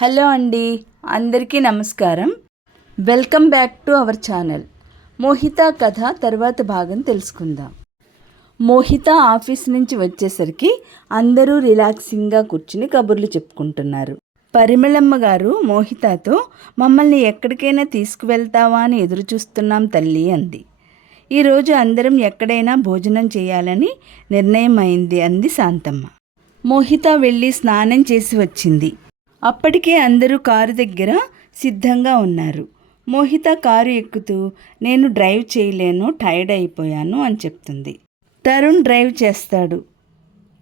Hello అండి, అందరికీ నమస్కారం. Welcome back to our channel. Mohita కథ తర్వాత భాగం తెలుసుకుందాం. మోహిత ఆఫీస్ నుంచి వచ్చేసరికి అందరూ రిలాక్సింగ్గా కూర్చుని కబుర్లు చెప్పుకుంటున్నారు. పరిమళమ్మ గారు మోహితతో, మమ్మల్ని ఎక్కడికైనా తీసుకువెళ్తావా అని ఎదురు చూస్తున్నాం తల్లి అంది. ఈరోజు అందరం ఎక్కడైనా భోజనం చేయాలని నిర్ణయం అయింది అంది శాంతమ్మ. మోహిత వెళ్ళి స్నానం చేసి వచ్చింది. అప్పటికే అందరూ కారు దగ్గర సిద్ధంగా ఉన్నారు. మోహిత కారు ఎక్కుతూ, నేను డ్రైవ్ చేయలేను, టైర్డ్ అయిపోయాను అని చెప్తుంది. తరుణ్ డ్రైవ్ చేస్తాడు.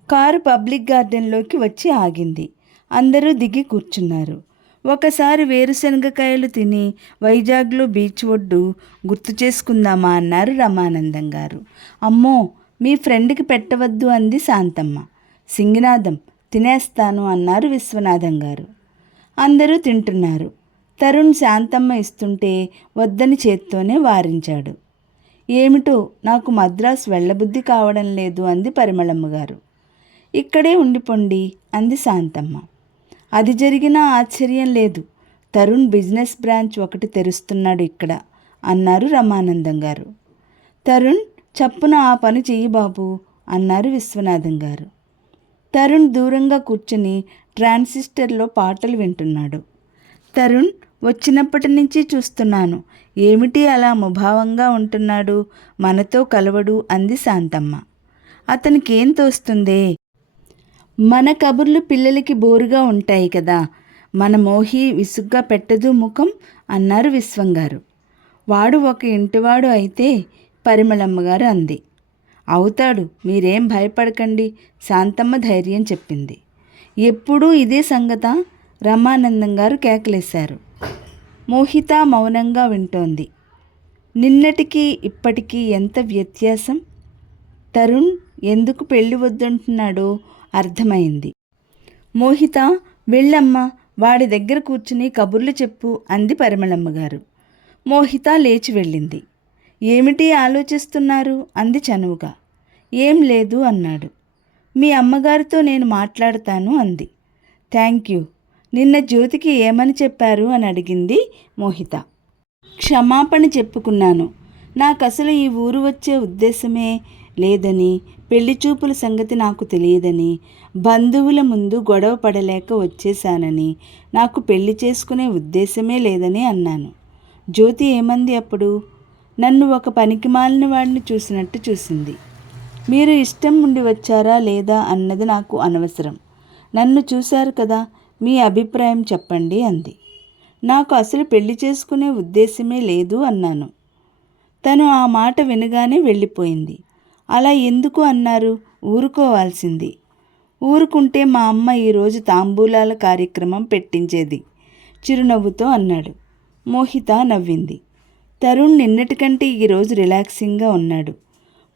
కారు పబ్లిక్ గార్డెన్లోకి వచ్చి ఆగింది. అందరూ దిగి కూర్చున్నారు. ఒకసారి వేరుశనగకాయలు తిని వైజాగ్లో బీచ్ ఒడ్డు గుర్తు చేసుకుందామా అన్నారు రమానందం గారు. అమ్మో, మీ ఫ్రెండ్కి పెట్టవద్దు అంది శాంతమ్మ. సింగినాథం, తినేస్తాను అన్నారు విశ్వనాథం గారు. అందరూ తింటున్నారు. తరుణ్ శాంతమ్మ ఇస్తుంటే వద్దని చేత్తోనే వారించాడు. ఏమిటో నాకు మద్రాసు వెళ్ళబుద్ధి కావడం లేదు అంది పరిమళమ్మ గారు. ఇక్కడే ఉండిపోండి అంది శాంతమ్మ. అది జరిగినా ఆశ్చర్యం లేదు, తరుణ్ బిజినెస్ బ్రాంచ్ ఒకటి తెరుస్తున్నాడు ఇక్కడ అన్నారు రమానందం గారు. తరుణ్, చప్పున ఆ పని చెయ్యి బాబు అన్నారు విశ్వనాథం గారు. తరుణ్ దూరంగా కూర్చుని ట్రాన్సిస్టర్లో పాటలు వింటున్నాడు. తరుణ్, వచ్చినప్పటి నుంచి చూస్తున్నాను, ఏమిటి అలా ముభావంగా ఉంటున్నాడు, మనతో కలవడు అంది శాంతమ్మ. అతనికేం తోస్తుందే? మన కబుర్లు పిల్లలకి బోరుగా ఉంటాయి కదా, మన మోహి విసుగ్గా పెట్టదు ముఖం అన్నారు విశ్వంగారు. వాడు ఒక ఇంటివాడు అయితే పరిమళమ్మగారు అంది. అవుతాడు, మీరేం భయపడకండి శాంతమ్మ ధైర్యం చెప్పింది. ఎప్పుడూ ఇదే సంగత? రమానందం గారు కేకలేశారు. మోహిత మౌనంగా వింటోంది. నిన్నటికి ఇప్పటికీ ఎంత వ్యత్యాసం! తరుణ్ ఎందుకు పెళ్లి వద్దంటున్నాడో అర్థమైంది. మోహిత, వెళ్ళమ్మా, వాడి దగ్గర కూర్చుని కబుర్లు చెప్పు అంది పరిమళమ్మ గారు. మోహిత లేచి వెళ్ళింది. ఏమిటి ఆలోచిస్తున్నారు అంది చనువుగా. ఏం లేదు అన్నాడు. మీ అమ్మగారితో నేను మాట్లాడతాను అంది. Thank you. నిన్న జ్యోతికి ఏమని చెప్పారు అని అడిగింది మోహిత. క్షమాపణ చెప్పుకున్నాను. నాకసలు ఈ ఊరు వచ్చే ఉద్దేశమే లేదని, పెళ్లి చూపుల సంగతి నాకు తెలియదని, బంధువుల ముందు గొడవ పడలేక వచ్చేశానని, నాకు పెళ్లి చేసుకునే ఉద్దేశమే లేదని అన్నాను. జ్యోతి ఏమంది అప్పుడు? నన్ను ఒక పనికిమాలిన వాడిని చూసినట్టు చూసింది. మీరు ఇష్టం ఉండి వచ్చారా లేదా అన్నది నాకు అనవసరం. నన్ను చూశారు కదా, మీ అభిప్రాయం చెప్పండి అంది. నాకు అసలు పెళ్లి చేసుకునే ఉద్దేశమే లేదు అన్నాను. తను ఆ మాట వినగానే వెళ్ళిపోయింది. అలా ఎందుకు అన్నారు? ఊరుకోవాల్సింది. ఊరుకుంటే మా అమ్మ ఈరోజు తాంబూలాల కార్యక్రమం పెట్టించేది చిరునవ్వుతో అన్నాడు. మోహిత నవ్వింది. తరుణ్ నిన్నటికంటే ఈరోజు రిలాక్సింగ్గా ఉన్నాడు.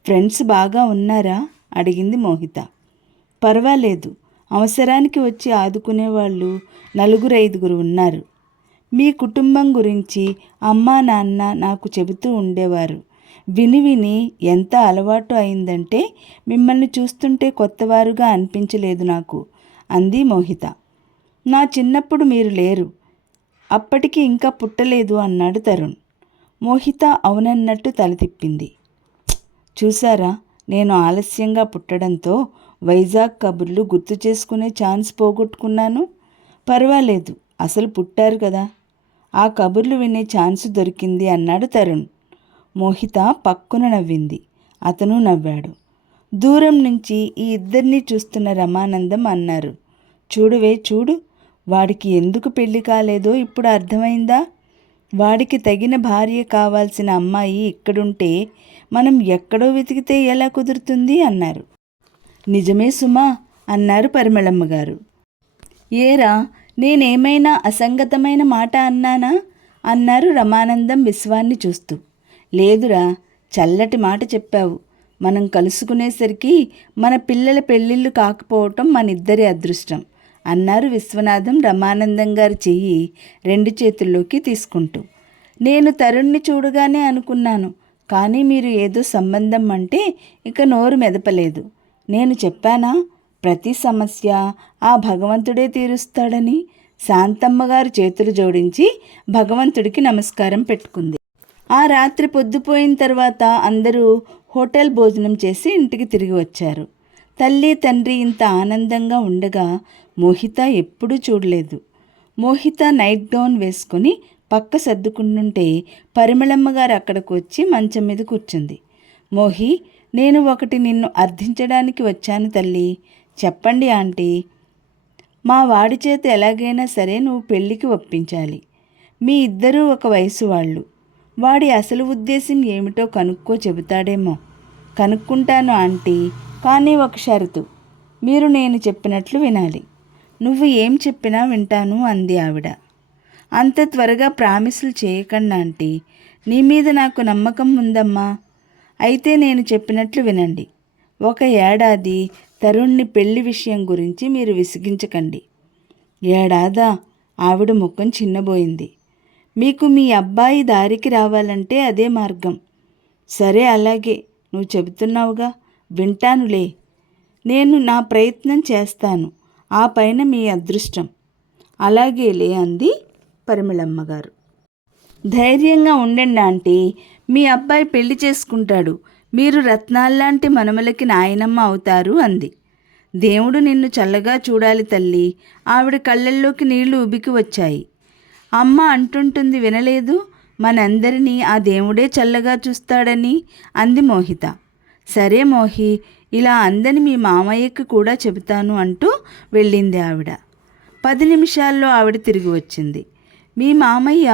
ఫ్రెండ్స్ బాగా ఉన్నారా అడిగింది మోహిత. పర్వాలేదు, అవసరానికి వచ్చి ఆదుకునేవాళ్ళు 4-5 ఉన్నారు. మీ కుటుంబం గురించి అమ్మా నాన్న నాకు చెబుతూ ఉండేవారు. విని విని ఎంత అలవాటు అయిందంటే మిమ్మల్ని చూస్తుంటే కొత్తవారుగా అనిపించలేదు నాకు అంది మోహిత. నా చిన్నప్పుడు మీరు లేరు, అప్పటికి ఇంకా పుట్టలేదు అన్నాడు తరుణ్. మోహిత అవునన్నట్టు తల తిప్పింది. చూసారా, నేను ఆలస్యంగా పుట్టడంతో వైజాగ్ కబుర్లు గుర్తు చేసుకునే ఛాన్స్ పోగొట్టుకున్నాను. పర్వాలేదు, అసలు పుట్టారు కదా, ఆ కబుర్లు వినే ఛాన్స్ దొరికింది అన్నాడు తరుణ్. మోహిత పక్కున నవ్వింది. అతను నవ్వాడు. దూరం నుంచి ఈ ఇద్దరినీ చూస్తున్న రమానందం అన్నారు. చూడువే చూడు, వాడికి ఎందుకు పెళ్లి కాలేదో ఇప్పుడు అర్థమైందా? వాడికి తగిన భార్య కావాల్సిన అమ్మాయి ఇక్కడుంటే మనం ఎక్కడో వెతికితే ఎలా కుదురుతుంది అన్నారు. నిజమే సుమా అన్నారు పరిమళమ్మ గారు. ఏరా, నేనేమైనా అసంగతమైన మాట అన్నానా అన్నారు రమానందం విశ్వాన్ని చూస్తూ. లేదురా, చల్లటి మాట చెప్పావు. మనం కలుసుకునేసరికి మన పిల్లల పెళ్ళిళ్ళు కాకపోవటం మనిద్దరి అదృష్టం అన్నారు విశ్వనాథం రమానందం గారి చెయ్యి 2 చేతుల్లోకి తీసుకుంటూ. నేను తరుణ్ణి చూడగానే అనుకున్నాను, కానీ మీరు ఏదో సంబంధం అంటే ఇక నోరు మెదపలేదు. నేను చెప్పానా, ప్రతి సమస్య ఆ భగవంతుడే తీరుస్తాడని. శాంతమ్మగారు చేతులు జోడించి భగవంతుడికి నమస్కారం పెట్టుకుంది. ఆ రాత్రి పొద్దుపోయిన తర్వాత అందరూ హోటల్ భోజనం చేసి ఇంటికి తిరిగి వచ్చారు. తల్లి తండ్రి ఇంత ఆనందంగా ఉండగా మోహిత ఎప్పుడూ చూడలేదు. మోహిత నైట్ గౌన్ వేసుకొని పక్క సర్దుకుంటుంటే పరిమళమ్మగారు అక్కడికి వచ్చి మంచం మీద కూర్చుంది. మోహి, నేను ఒకటి నిన్ను అర్థించడానికి వచ్చాను తల్లి. చెప్పండి ఆంటీ. మా వాడి చేత ఎలాగైనా సరే నువ్వు పెళ్ళికి ఒప్పించాలి. మీ ఇద్దరూ ఒక వయసు వాళ్ళు. వాడి అసలు ఉద్దేశం ఏమిటో కనుక్కో, చెబుతాడేమో. కనుక్కుంటాను ఆంటీ, కానీ ఒక షరతు. మీరు నేను చెప్పినట్లు వినాలి. నువ్వు ఏం చెప్పినా వింటాను అంది ఆవిడ. అంత త్వరగా ప్రామిసులు చేయకండి ఆంటీ. నీ మీద నాకు నమ్మకం ఉందమ్మా. అయితే నేను చెప్పినట్లు వినండి. 1 ఏడాది తరుణ్ణి పెళ్లి విషయం గురించి మీరు విసిగించకండి. ఏడాదా? ఆవిడ ముఖం చిన్నబోయింది. మీకు మీ అబ్బాయి దారికి రావాలంటే అదే మార్గం. సరే, అలాగే. నువ్వు చెబుతున్నావుగా, వింటానులే. నేను నా ప్రయత్నం చేస్తాను. ఆ పైన మీ అదృష్టం. అలాగేలే అంది పరిమళమ్మగారు. ధైర్యంగా ఉండండి ఆంటీ. మీ అబ్బాయి పెళ్లి చేసుకుంటాడు. మీరు రత్నాల్లాంటి మనుమలకి నాయనమ్మ అవుతారు అంది. దేవుడు నిన్ను చల్లగా చూడాలి తల్లి. ఆవిడ కళ్ళల్లోకి నీళ్లు ఉబికి వచ్చాయి. అమ్మ అంటుంటుంది వినలేదు, మనందరినీ ఆ దేవుడే చల్లగా చూస్తాడని అంది మోహిత. సరే మోహి, ఇలా అందని మీ మామయ్యకి కూడా చెబుతాను అంటూ వెళ్ళింది ఆవిడ. 10 నిమిషాల్లో ఆవిడ తిరిగి వచ్చింది. మీ మామయ్య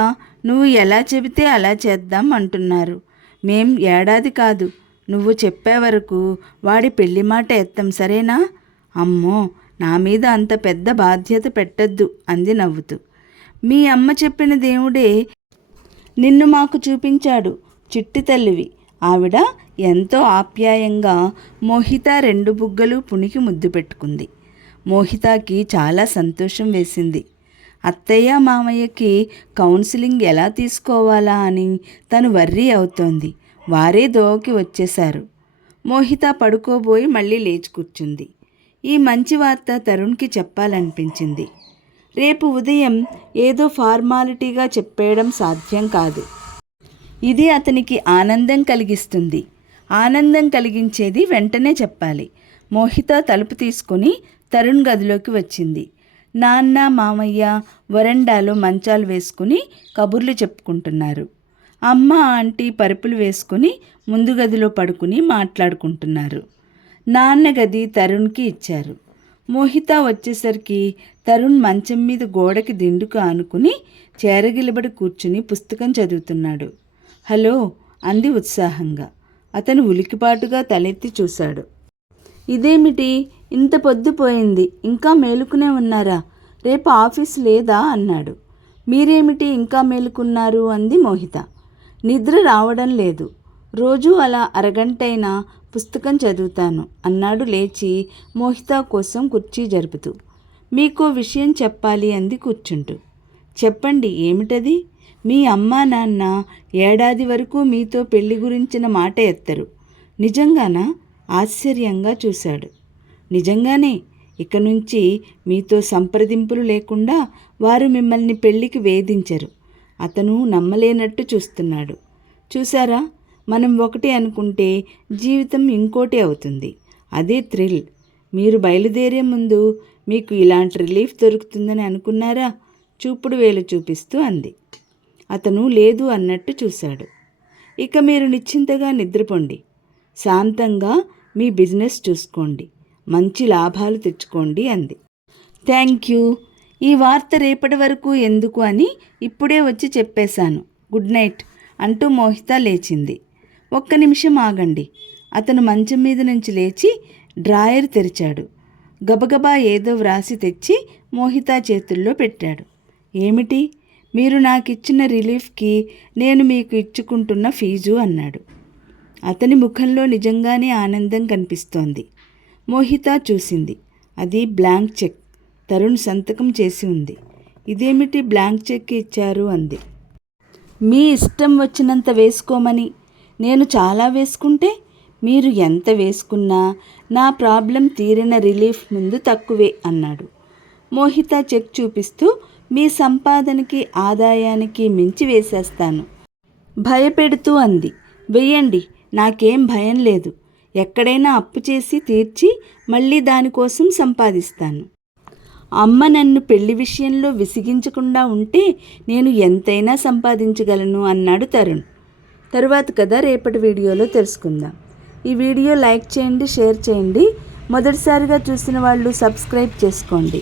నువ్వు ఎలా చెబితే అలా చేద్దాం అంటున్నారు. మేం ఏడాది కాదు, నువ్వు చెప్పే వరకు వాడి పెళ్లి మాట ఎత్తం, సరేనా? అమ్మో, నా మీద అంత పెద్ద బాధ్యత పెట్టద్దు అంది నవ్వుతూ. మీ అమ్మ చెప్పిన దేవుడే నిన్ను మాకు చూపించాడు, చిట్టి తల్లివి. ఆవిడ ఎంతో ఆప్యాయంగా మోహిత 2 బుగ్గలు పుణికి ముద్దు పెట్టుకుంది. మోహితకి చాలా సంతోషం వేసింది. అత్తయ్య మామయ్యకి కౌన్సిలింగ్ ఎలా తీసుకోవాలా అని తను వర్రీ అవుతోంది. వారే దోవకి వచ్చేశారు. మోహిత పడుకోబోయి మళ్ళీ లేచి కూర్చుంది. ఈ మంచి వార్త తరుణ్కి చెప్పాలనిపించింది. రేపు ఉదయం ఏదో ఫార్మాలిటీగా చెప్పేయడం సాధ్యం కాదు. ఇది అతనికి ఆనందం కలిగిస్తుంది. ఆనందం కలిగించేది వెంటనే చెప్పాలి. మోహిత తలుపు తీసుకుని తరుణ్ గదిలోకి వచ్చింది. నాన్న మామయ్య వరండాలో మంచాలు వేసుకుని కబుర్లు చెప్పుకుంటున్నారు. అమ్మ ఆంటీ పరుపులు వేసుకుని ముందు గదిలో పడుకుని మాట్లాడుకుంటున్నారు. నాన్న గది తరుణ్కి ఇచ్చారు. మోహిత వచ్చేసరికి తరుణ్ మంచం మీద గోడకి దిండుకు ఆనుకుని చేరగిలబడి కూర్చుని పుస్తకం చదువుతున్నాడు. హలో అంది ఉత్సాహంగా. అతను ఉలికిపాటుగా తలెత్తి చూశాడు. ఇదేమిటి, ఇంత పొద్దుపోయింది, ఇంకా మేలుకునే ఉన్నారా? రేపు ఆఫీస్ లేదా అన్నాడు. మీరేమిటి ఇంకా మేలుకున్నారు అంది మోహిత. నిద్ర రావడం లేదు. రోజూ అలా అరగంటైనా పుస్తకం చదువుతాను అన్నాడు లేచి మోహిత కోసం కుర్చీ జరుపుతూ. మీకో విషయం చెప్పాలి అంది కూర్చుంటూ. చెప్పండి, ఏమిటది? మీ అమ్మా నాన్న ఏడాది వరకు మీతో పెళ్లి గురించిన మాట ఎత్తరు. నిజంగానా? ఆశ్చర్యంగా చూశాడు. నిజంగానే. ఇక నుంచి మీతో సంప్రదింపులు లేకుండా వారు మిమ్మల్ని పెళ్లికి వేధించరు. అతను నమ్మలేనట్టు చూస్తున్నాడు. చూసారా, మనం ఒకటి అనుకుంటే జీవితం ఇంకోటి అవుతుంది. అదే థ్రిల్. మీరు బయలుదేరే ముందు మీకు ఇలాంటి రిలీఫ్ దొరుకుతుందని అనుకున్నారా? చూపుడు వేలు చూపిస్తూ అంది. అతను లేదు అన్నట్టు చూశాడు. ఇక మీరు నిశ్చింతగా నిద్రపోండి. శాంతంగా మీ బిజినెస్ చూసుకోండి. మంచి లాభాలు తెచ్చుకోండి అంది. Thank you. ఈ వార్త రేపటి వరకు ఎందుకు అని ఇప్పుడే వచ్చి చెప్పేశాను. గుడ్ నైట్ అంటూ మోహిత లేచింది. 1 నిమిషం ఆగండి. అతను మంచం మీద నుంచి లేచి డ్రాయర్ తెరిచాడు. గబగబా ఏదో వ్రాసి తెచ్చి మోహిత చేతుల్లో పెట్టాడు. ఏమిటి? మీరు నాకిచ్చిన రిలీఫ్కి నేను మీకు ఇచ్చుకుంటున్న ఫీజు అన్నాడు. అతని ముఖంలో నిజంగానే ఆనందం కనిపిస్తోంది. మోహిత చూసింది. అది బ్లాంక్ చెక్. తరుణ్ సంతకం చేసి ఉంది. ఇదేమిటి బ్లాంక్ చెక్ ఇచ్చారు అంది. మీ ఇష్టం వచ్చినంత వేసుకోమని. నేను చాలా వేసుకుంటే? మీరు ఎంత వేసుకున్నా నా ప్రాబ్లం తీరిన రిలీఫ్ ముందు తక్కువే అన్నాడు. మోహిత చెక్ చూపిస్తూ మీ సంపాదనకి ఆదాయానికి మించి వేసేస్తాను భయపెడుతూ అంది. వెయ్యండి, నాకేం భయం లేదు. ఎక్కడైనా అప్పు చేసి తీర్చి మళ్ళీ దానికోసం సంపాదిస్తాను. అమ్మ నన్ను పెళ్లి విషయంలో విసిగించకుండా ఉంటే నేను ఎంతైనా సంపాదించగలను అన్నాడు తరుణ్. తరువాత కథ రేపటి వీడియోలో తెలుసుకుందాం. ఈ వీడియో లైక్ చేయండి, షేర్ చేయండి. మొదటిసారిగా చూసిన వాళ్ళు సబ్స్క్రైబ్ చేసుకోండి.